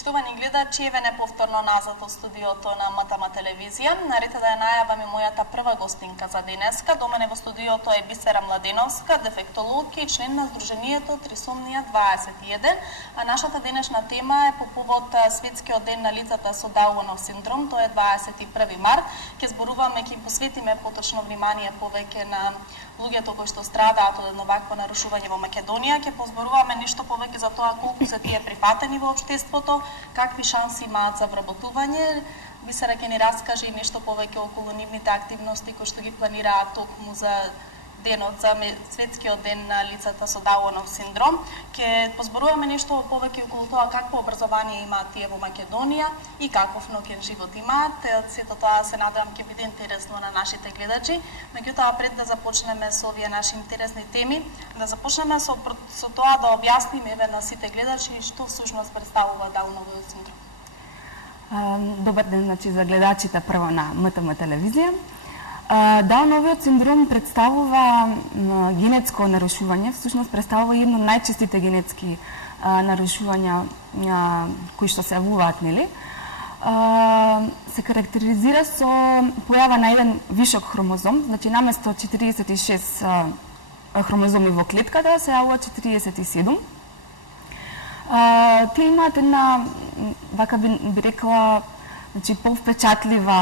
Почитувани гледачи, еве неповторно назад во студиото на МТМ телевизија. Наред да ја најавам и мојата прва гостинка за денеска. До мене во студиото е Бисера Младеновска, дефектолог и член на Сдруженијето Трисомнија 21. А нашата денешна тема е по повод Светскиот ден на лицата со Даунов синдром. Тоа е 21 март. Ќе зборуваме, ќе им посветиме поточно внимание повеќе на луѓето кои што страдаат од едно вакво нарушување во Македонија. Ќе позборуваме нешто повеќе за тоа колку се тие прифатени во општеството, какви шанси имаат за вработување. Бисера ќе ни раскаже нешто повеќе околу нивните активности кои што ги планираат токму за денот, за Светскиот ден на лицата со Даунов синдром. Ќе позборуваме нешто повеќе околу тоа какво образование имаат тие во Македонија и каков ноќен живот имаат. Сето тоа се надевам ќе биде интересно на нашите гледачи. Меѓутоа, пред да започнеме со овие наши интересни теми, да започнеме со тоа да објасниме еве на сите гледачи што всушност представува Дауновиот синдром. Добар ден, значи, за гледачите прво на МТМ телевизија. Дауновиот синдром представува генетско нарушување, всушност представува едно од најчестите генетски нарушувања кои што се јавуваат, нели? Се карактеризира со појава на еден вишок хромозом, значи наместо 46 хромозоми во клетката се јавува 47. Тие имаат една, вака би рекла, значи повпечатлива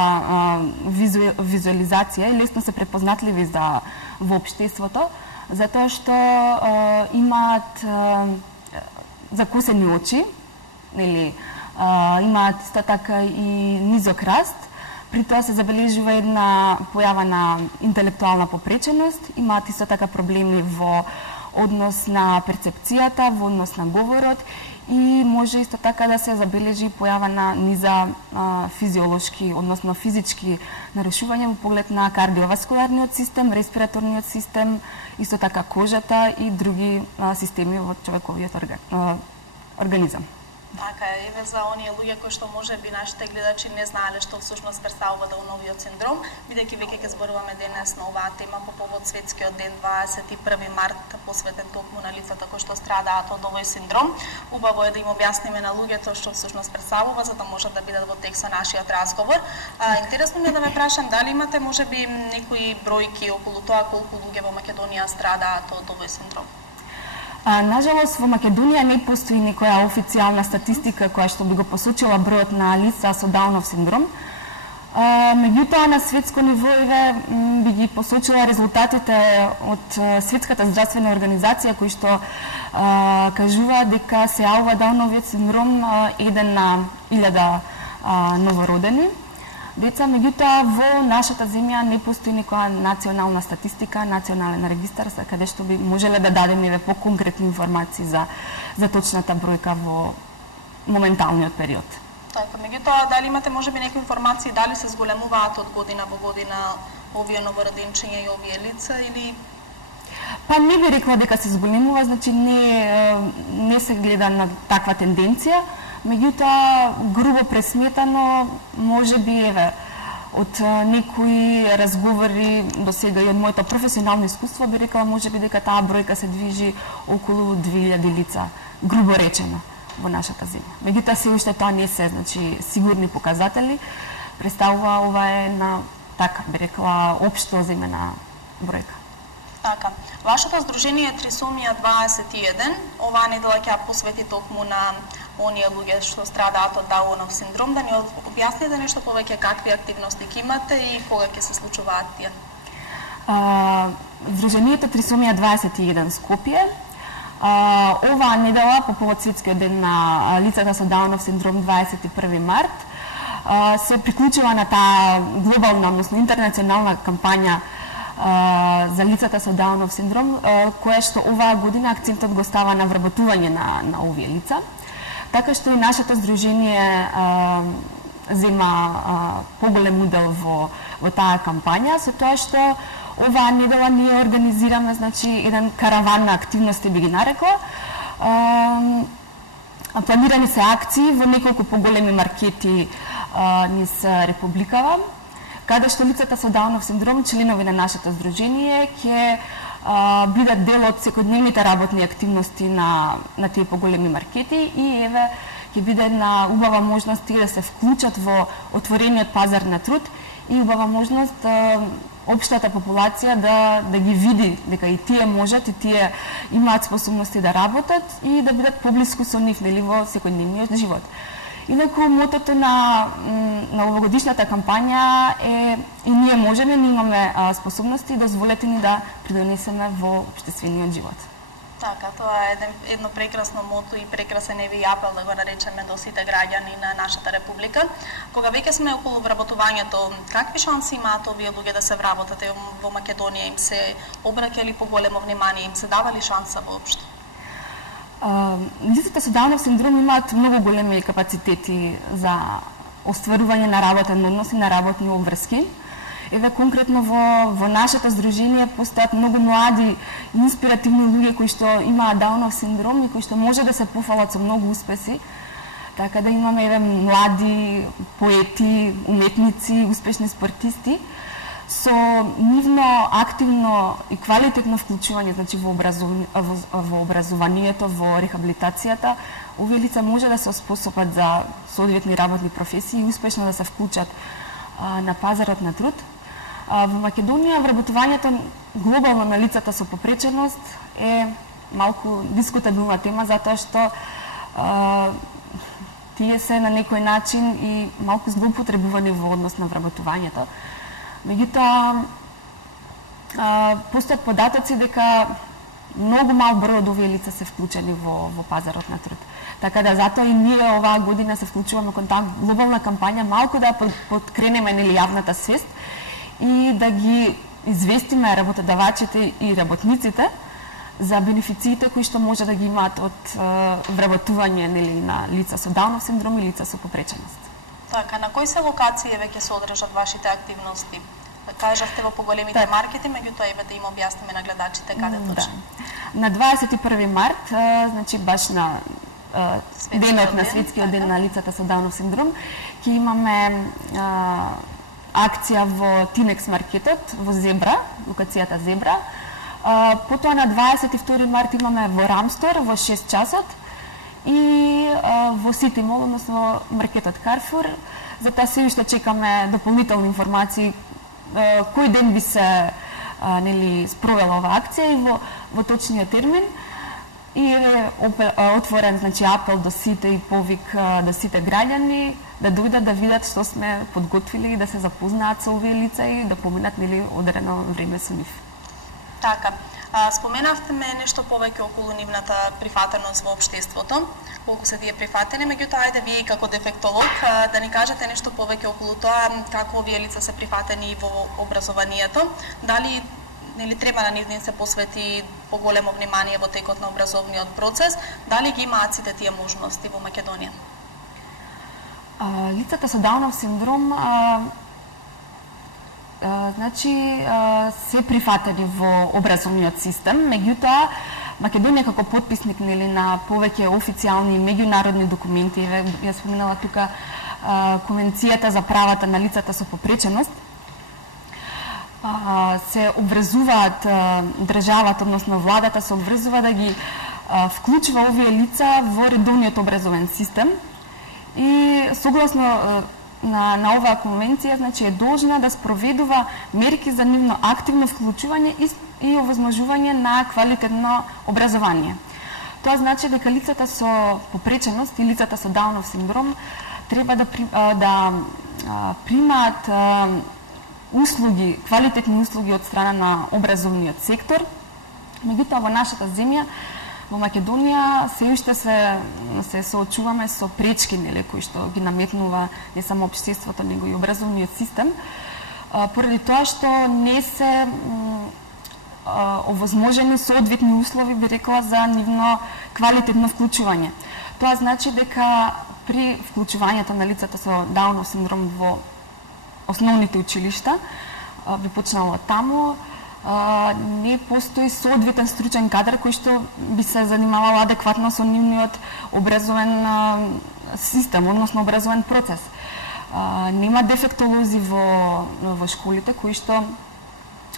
визуализација и лесно се препознатливи во општеството, затоа што имаат закусени очи, нели, имаат исто така и низок раст, при тоа се забележува една појава на интелектуална попреченост, имаат исто така проблеми во однос на перцепцијата, во однос на говорот и може исто така да се забележи појава на низа физиолошки, односно физички нарушувања во поглед на кардиоваскуларниот систем, респираторниот систем, исто така кожата и други системи во човековиот организам. Така, еве за оние луѓе кои што можеби нашите гледачи не знаеле што всушност представува Дауновиот синдром, бидејќи веќе ќе зборуваме денес на оваа тема по повод Светскиот ден 21 март посветен токму на лицата кои што страдаат од овој синдром. Убаво е да им објасниме на луѓето што всушност представува за да можат да бидат во текст со нашиот разговор. Интересно ми е да ме прашам дали имате можеби некои бројки околу тоа колку луѓе во Македонија страдаат од овој синдром? Нажалост, во Македонија не постои некоја официјална статистика која што би го посочила бројот на лица со Даунов синдром. Меѓутоа, на светско ниво би ги посочила резултатите од Светската здравствена организација кои што кажува дека се јавува Дауновиот синдром 1 на 1000 новородени деца, меѓутоа во нашата земја не постои никоја национална статистика, национален регистар, каде што би можеле да дадеме по-конкретни информации за точната бројка во моменталниот период. Така, меѓутоа, дали имате можеби некои информации дали се зголемуваат од година во година овие новороденчиња и овие лица или Па не би рекла дека се зголемува, значи не се гледа на таква тенденција. Меѓутоа, грубо пресметано, можеби од некои разговори до сега и од моето професионално искуство би рекла можеби дека таа бројка се движи околу 2000 лица, грубо речено, во нашата земја. Меѓутоа, се уште тоа не се, значи, сигурни показатели. Представува ова е една, така би рекла, општо земена бројка. Така, вашето здружение Трисомнија 21, оваа недела ќе посвети токму на оние луѓе што страдаат од Даунов синдром, да ни објасните нешто повеќе какви активности ќе имате и кога ќе се случуваат тие. Здруженијето Трисомнија 21 Скопје, оваа недела по повод Светскиот ден на лицата со Даунов синдром 21 март, се приклучува на таа глобална, односно интернационална кампања за лицата со Даунов синдром, која што оваа година акцентот го става на вработување на овие лица. Така што и нашето здружение зема поголем удел во таа кампања, со тоа што оваа недела ние организираме, значи, еден караван на активности, би ги нарекла. Планирани се акции во неколку поголеми маркети низ Републикава, каде што лицата со Даунов синдром, членови на нашето здружение, ќе бидат дел од секојдневните работни активности на тие поголеми маркети и еве ќе биде една убава можност тие да се вклучат во отворениот пазар на труд и убава можност општата популација да ги види дека и тие можат и тие имаат способности да работат и да бидат поблиску со нив нели во секојдневниот живот. Инаку мотото на овогодишната кампања е и ние можеме, ние имаме способности, дозволете ни да придонесеме во општествениот живот. Така, тоа е едно прекрасно мото и прекрасен еви апел, да го наречеме, до сите граѓани на нашата република. Кога веќе сме околу вработувањето, какви шанси имаат овие луѓе да се вработат во Македонија? Им се обраќа ли поголемо внимание, им се дава ли шанса воопшто? Лицата со Даунов синдром имаат многу големи капацитети за остварување на работен однос и на работни обврски. Еве конкретно во нашето здружение постојат многу млади и инспиративни луѓе кои што имаат Даунов синдром и кои што може да се пофалат со многу успеси. Така да имаме еве млади поети, уметници, успешни спортисти со нивно активно и квалитетно вклучување, значи во образованието, во рехабилитацијата, овие лица може да се оспособат за соодветни работни професии и успешно да се вклучат на пазарот на труд. Во Македонија вработувањето глобално на лицата со попреченост е малку дискутабилна тема, затоа што тие се на некој начин и малку злоупотребувани во однос на вработувањето. Меѓутоа, постојат податоци дека многу мал број од овие лица се вклучени во пазарот на труд. Така да затоа и ние оваа година се вклучуваме кон таа глобална кампања, малку да подкренеме нели јавната свест и да ги известиме работодавачите и работниците за бенефициите кои што може да ги имаат од вработување нели на лица со Даунов синдром и лица со попреченост. Така, на кои се локации веќе се одржат вашите активности? Кажавте во поголемите маркети, меѓутоа еве да им објасниме на гледачите каде точно. На 21 март, значи баш на денот на светскиот ден на лицата со Даунов синдром, ќе имаме акција во Тинекс маркетот во Зебра, локацијата Зебра. Потоа на 22 март имаме во Рамстор во 6 часот и во Сити Мол, односно маркетот Карфур. За таа се уште чекаме дополнителни информации кој ден би се нели спровела оваа акција и во точниот термин. И е отворен значи апел до сите и повик до сите граѓани да дојдат да видат што сме подготвили и да се запознаат со овие лица и да поминат нели одредено време со нив. Така, споменавте ме нешто повеќе околу нивната прифатеност во општеството, колку се тие прифатени, меѓутоа ајде вие како дефектолог да ни кажете нешто повеќе околу тоа како овие лица се прифатени во образованието, дали нели треба на нив се посвети поголемо внимание во текот на образовниот процес, дали ги имаат сите тие можности во Македонија? Лицата со Даунов синдром значи се прифатени во образовниот систем, меѓутоа Македонија како потписник нели на повеќе официјални меѓународни документи, ја споменала тука Конвенцијата за правата на лицата со попреченост, се обврзуваат државата, односно владата се обврзува да ги вклучува овие лица во редовниот образовен систем и согласно на оваа конвенција, значи е должна да спроведува мерки за нивно активно вклучување и овозможување на квалитетно образование. Тоа значи дека лицата со попреченост и лицата со Даунов синдром треба да примаат услуги, квалитетни услуги од страна на образовниот сектор. Меѓутоа во нашата земја, во Македонија, се уште се соочуваме со пречки, нели, кои што ги наметнува не само општеството, него и образовниот систем, поради тоа што не се овозможени соодветни услови, би рекла, за нивно квалитетно вклучување. Тоа значи дека при вклучувањето на лицата со Даунов синдром во основните училишта, би почнало таму, не постои соодветен стручен кадар кој што би се занимавал адекватно со нивниот образовен систем, односно образовен процес. Нема дефектолози во школите кои што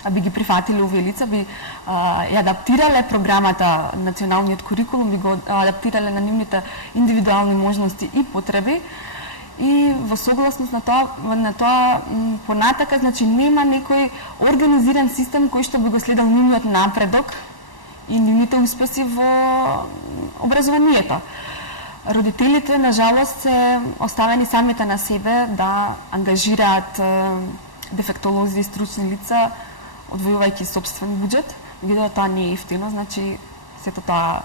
би ги прифатиле овие лица, би ја адаптирале програмата, националниот курикулум, би го адаптирале на нивните индивидуални можности и потреби. И во согласност на тоа понатака, значи нема некој организиран систем кој што би го следел нивниот напредок и нивните успеси во образованието. Родителите, на жалост, се оставени самите на себе да ангажираат дефектолози и стручни лица, одвојувајќи собствен буџет, меѓутоа тоа не е ефтино, значи сето тоа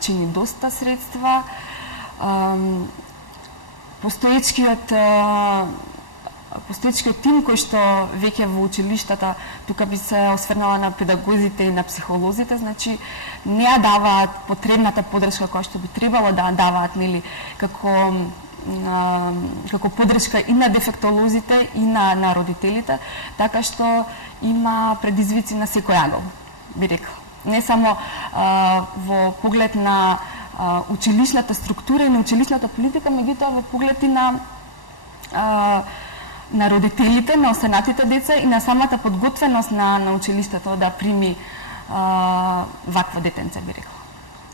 чини доста средства. Постоечкиот тим кој што веќе во училиштата, тука би се осврнала на педагозите и на психолозите, значи не ја даваат потребната поддршка која што би требало да даваат, нели, како поддршка и на дефектолозите и на родителите, така што има предизвици на секој ангол, би рекла. Не само во поглед на училишната структура и на училишната политика, меѓутоа во поглед и на родителите, на останатите деца и на самата подготвеност на училиштето да прими вакво детенце, би рекла.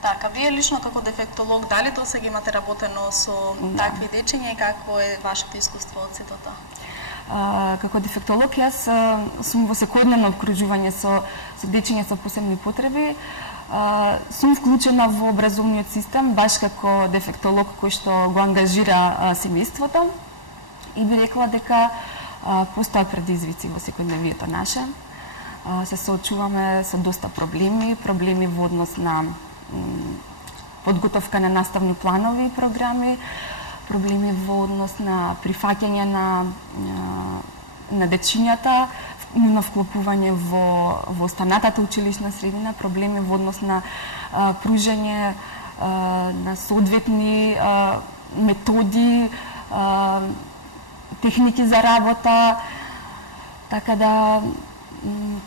Така, вие лично како дефектолог, дали досега имате работено со такви дечиња и какво е вашето искуство од сето тоа? Како дефектолог, јас сум во секојдневно обкружување со дечиња со посебни потреби. Сум вклучена во образовниот систем, баш како дефектолог кој што го ангажира семејството. И би рекла дека постојат предизвици во секојдневието наше. Се соочуваме со доста проблеми во однос на подготовка на наставни планови и програми, проблеми во однос на прифаќање на дечињата, нивно вклопување во останатата училишна средина, проблеми во однос на пружање на соодветни методи, техники за работа, така да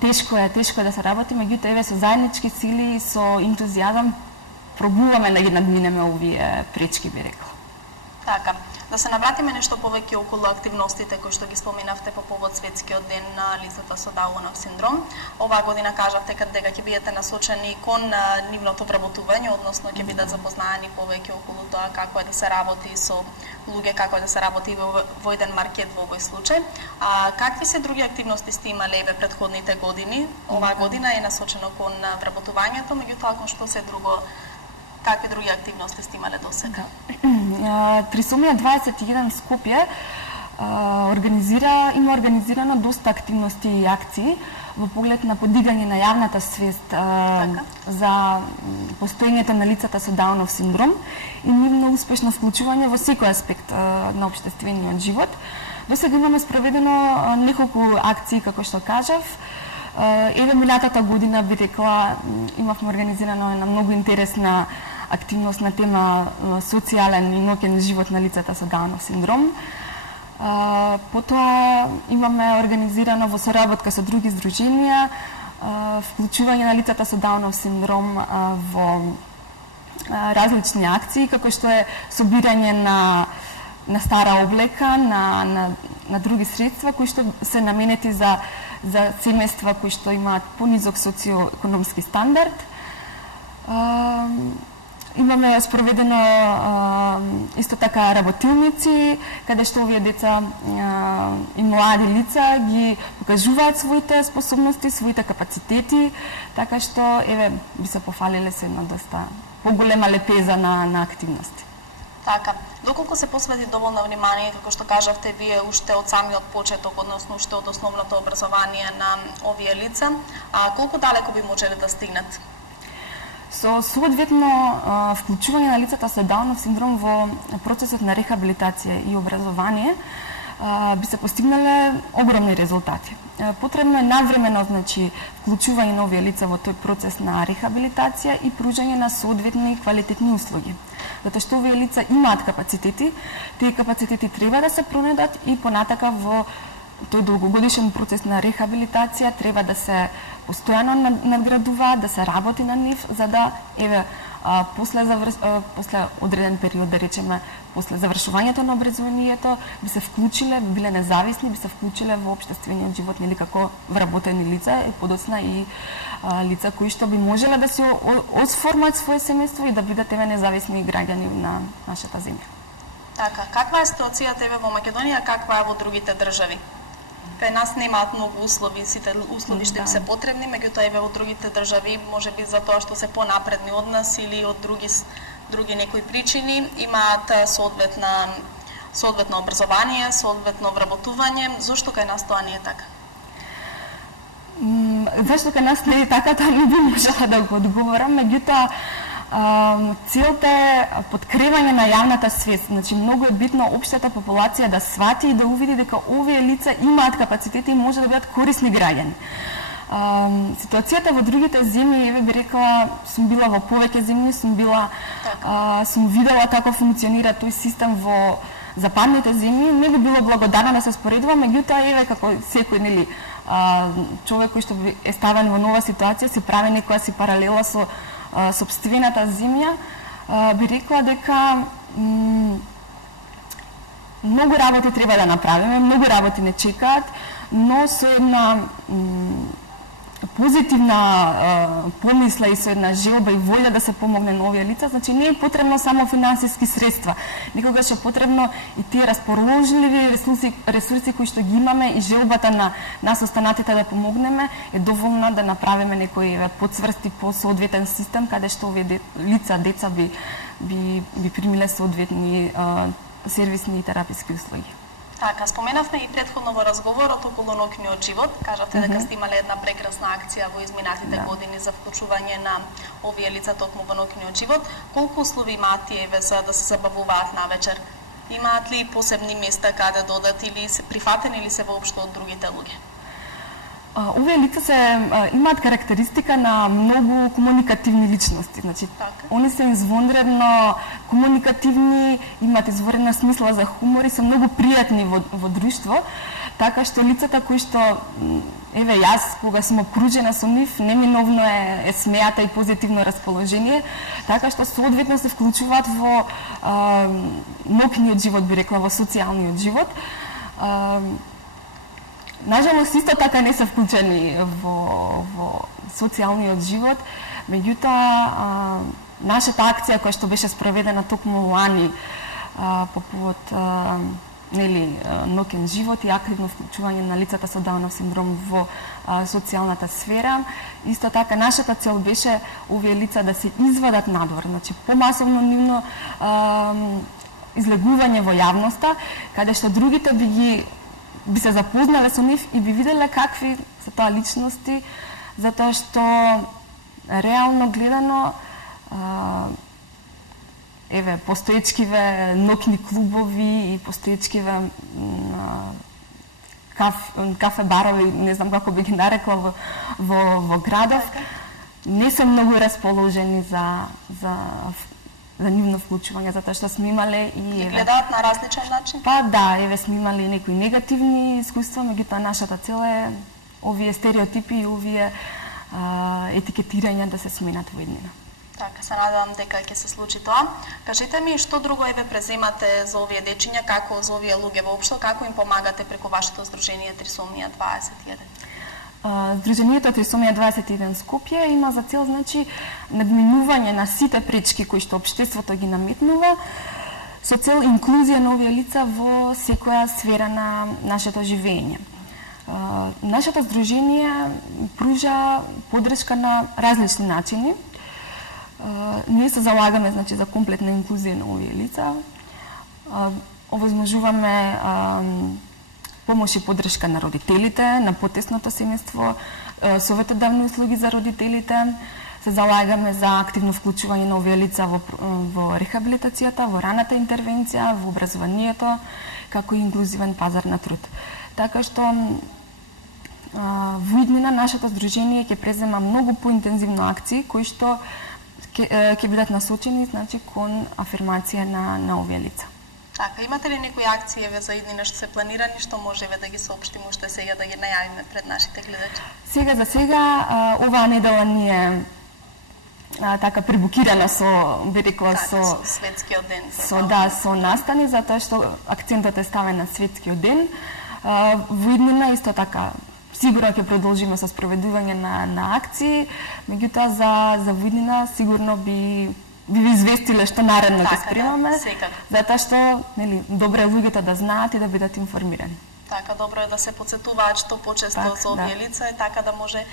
тешко е да се работи, меѓутоа еве со заеднички сили и со ентузијазам пробуваме да ги надминеме овие пречки, би рекла. Така, да се навратиме нешто повеќе околу активностите кои што ги споменавте по повод Светскиот ден на лицата со Даунов синдром. Оваа година кажавте дека ќе бидете насочени кон нивното вработување, односно ќе бидат запознаени повеќе околу тоа како е да се работи со луѓе, како е да се работи во еден маркет во овој случај. Какви се други активности сте имале еве претходните години? Оваа година е насочено кон вработувањето, меѓутоа кон што се друго, какви други активности сте имале досега? Трисомија 21 Скопје има организирано доста активности и акции во поглед на подигање на јавната свест за постоењето на лицата со Даунов синдром и нивно успешно вклучување во секој аспект на општествениот живот. Досега имаме спроведено неколку акции, како што кажав. Еве минатата година, би рекла, имавме организирано една многу интересна активност на тема социјален и ноќен живот на лицата со Даунов синдром. Потоа имаме организирано во соработка со други здруженија вклучување на лицата со Даунов синдром во различни акции, како што е собирање на стара облека, на други средства кои што се наменети за семејства кои што имаат понизок социоекономски стандард. Имаме спроведено исто така работилници, каде што овие деца и млади лица ги покажуваат своите способности, своите капацитети, така што еве би се пофалиле се една доста поголема лепеза на активности. Така, доколку се посвети доволно внимание, како што кажавте вие, уште од самиот почеток, односно уште од основното образование на овие лица, колку далеко би можеле да стигнат? Со соодветно вклучување на лицата со Даунов синдром во процесот на рехабилитација и образование би се постигнале огромни резултати. Потребно е навремено, значи, вклучување на овие лица во тој процес на рехабилитација и пружање на соодветни квалитетни услуги. Затоа што овие лица имаат капацитети, тие капацитети треба да се пронедат и понатака во тој долгогодишен процес на рехабилитација треба да се постојано надградува, да се работи на нив, за да после одреден период, да речеме, после завршувањето на образованието, би се вклучиле, биле независни, би се вклучиле во општествениот живот, нели како вработени лица и подоцна и лица кои што би можеле да се осформат свое семејство и да бидат независни граѓани на нашата земја. Така, каква е ситуацијата еве во Македонија, каква е во другите држави? Кај нас немаат многу услови, сите услови што им се потребни, меѓутоа еве во другите држави, можеби затоа што се понапредни од нас или од други некои причини, имаат соодветно образование, соодветно вработување. Зошто кај нас тоа не е така? Зашто кај нас не е така, тоа не би можела да го одговорам, меѓутоа целта е подкрепање на јавната свест. Значи, многу е битно општата популација да свати и да увиди дека овие лица имаат капацитети и може да бидат корисни граѓани. Ситуацијата во другите земји, еве би рекла, сум била во повеќе земји, сум видела како функционира тој систем во западните земји, не би било благодарна да се споредува, меѓутоа еве како секој, нели, човек кој што е ставен во нова ситуација, си прави некоја си паралела со сопствената земја, би рекла дека многу работи треба да направиме, многу работи не чекаат, но со една позитивна помисла и со една желба и волја да се помогне на овие лица, значи не е потребно само финансиски средства, никогаш е потребно и тие расположливи ресурси кои што ги имаме и желбата на нас останатите да помогнеме е доволна да направиме некои подсврсти по соодветен систем каде што овие лица, деца би примиле соодветни сервисни и тераписки услуги. Така, споменавме и претходно во разговорот околу ноќниот живот. Кажавте дека сте имале една прекрасна акција во изминатите години за вклучување на овие лица токму во ноќниот живот. Колку услови имаат тие за да се забавуваат навечер? Имаат ли посебни места каде додат или се прифатени ли се воопшто од другите луѓе? Овие лица имаат карактеристика на многу комуникативни личности. Значи, они се извонредно комуникативни, имаат извонредна смисла за хумор и се многу пријатни во друштво, така што лицата кои што, еве јас, кога сум окружена со нив, неминовно е смејата и позитивно расположение, така што соодветно се вклучуваат во ноќниот живот, би рекла, во социјалниот живот. Нажалост, исто така не се вклучени во социјалниот живот, меѓутоа, нашата акција која што беше спроведена токму лани по повод ноќен живот и активно вклучување на лицата со Даунов синдром во социјалната сфера, исто така нашата цел беше овие лица да се извадат надвор, значи помасовно нивно излегување во јавноста, каде што другите би се запознале со нив и би виделе какви се тоа личности, затоа што реално гледано постоечкиве ноќни клубови и постоечкиве кафе барови, не знам како би ги нарекла во градов, не се многу расположени за нивно вклучување, затоа што сме имале и гледаат на различен начин? Па да, сме имали некои негативни искуства, меѓутоа нашата цел е овие стереотипи и овие етикетирања да се сменат во иднина. Така, се надевам дека ќе се случи тоа. Кажете ми што друго преземате за овие дечиња, како за овие луѓе воопшто, како им помагате преку вашето здружение Трисомија 21? Здруженијето Трисомија 21 Скопје има за цел, значи, надминување на сите пречки кои што општеството ги наметнува, со цел инклузија на овие лица во секоја сфера на нашето живење. Нашето здружение пружа поддршка на различни начини. Ние се залагаме, значи, за комплетна инклузија на овие лица. Овозможуваме помош и поддршка на родителите, на потесното семејство, советодавни услуги за родителите. Се залагаме за активно вклучување на овие лица во рехабилитацијата, во раната интервенција, во образованието, како и инклузивен пазар на труд. Така што во иднина нашето здружение ќе презема многу поинтензивно акции кои што ќе бидат насочени, значи, кон афирмација на овие лица. Така, имате ли некои акции за иднина што се планирани, што можеме да ги соопштиме уште сега, да ги најавиме пред нашите гледачи? Сега за сега, оваа недела ни е така прибукирана со, би рекла, така, со светскиот ден. со настани, затоа што акцентот е ставен на светскиот ден. Во иднина исто така сигурно ќе продолжиме со спроведување на акции, меѓутоа за во иднина сигурно би ви известиле што наредно ќе спремаме, затоа што нели добро е луѓето да знаат и да бидат информирани. Така, добро е да се потсетуваат што почесто за овие лица, така да може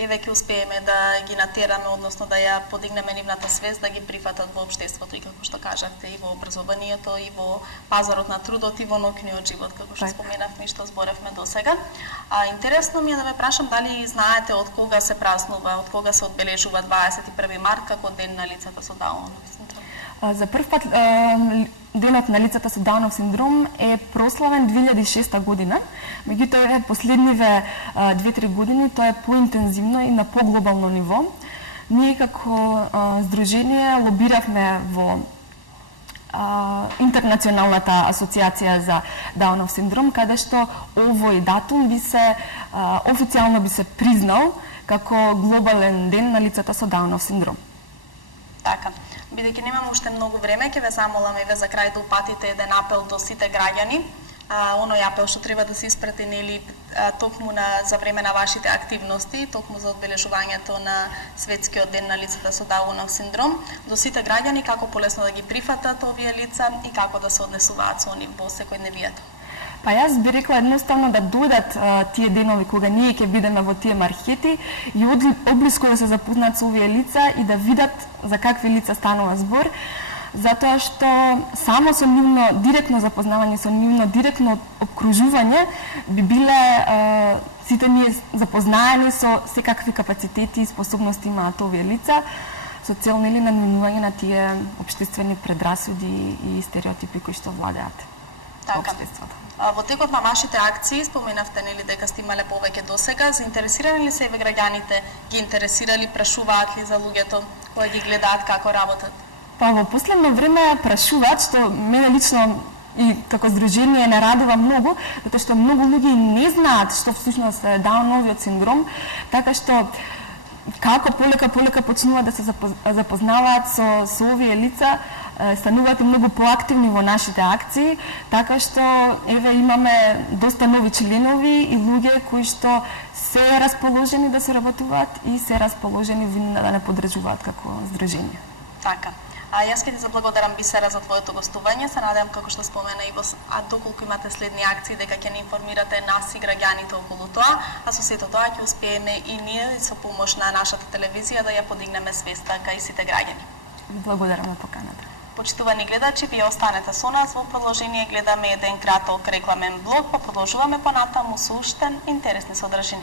еве ќе успееме да ги натераме, односно да ја подигнеме нивната свест, да ги прифатат во општеството и како што кажавте и во образованието, и во пазарот на трудот, и во наукниот живот, како што споменавме и што зборевме досега. Интересно ми е да ве прашам дали знаете од кога се празнува, од кога се одбележува 21 март како ден на лицата со Даунов синдром? За прв пат денот на лицата со Даунов синдром е прославен 2006 година, меѓутоа последниве 2-3 години тоа е поинтензивно и на поглобално ниво. Ние како здружение лобиравме во Интернационалната асоциација за Даунов синдром, каде што овој датум би се официјално би се признал како глобален ден на лицата со Даунов синдром. Така. Бидејќи немаме уште многу време, ќе ве замолам и ве за крај да упатите еден апел до сите граѓани. Оној апел што треба да се испрати нели токму за време на вашите активности, токму за одбележувањето на светскиот ден на лицата со Даунов синдром, до сите граѓани како полесно да ги прифатат овие лица и како да се однесуваат со нив во секојдневието. Па јас би рекла едноставно да дојдат тие денови кога ние ќе бидеме во тие маркети и облиско да се запознаат со овие лица и да видат за какви лица станува збор, затоа што само со нивно директно запознавање, со нивно директно обкружување би биле сите ние запознаени со секакви капацитети и способности имаат овие лица, со цел нели надминување на тие општествени предрасуди и стереотипи кои што владеат во општеството. Во текот на вашите акции споменавте нели дека сте имале повеќе досега, заинтересирани ли се еве граѓаните, ги интересирали, прашуваат ли за луѓето кои ги гледаат како работат? Па во последно време прашуваат, што мене лично и како здружение не радува многу, затоа што многу луѓе не знаат што всушност е Дауновиот синдром, така што како полека почнуваат да се запознаваат со овие лица, стануваат многу поактивни во нашите акции, така што еве имаме доста нови членови и луѓе кои што се расположени да се работуваат и се расположени да не поддржуваат како здружение. Така. Јас ќе ти заблагодарам, Бисера, за твоето гостување. Се надевам, како што спомена и доколку имате следни акции, дека ќе не информирате нас и граѓаните околу тоа, а со сето тоа ќе успееме и ние со помош на нашата телевизија да ја подигнеме свеста кај сите граѓани. Благодарам на поканата. Почитувани гледачи, вие останете со нас. Во продолжение гледаме еден краток рекламен блок, па продолжуваме понатаму со уште интересни содржини.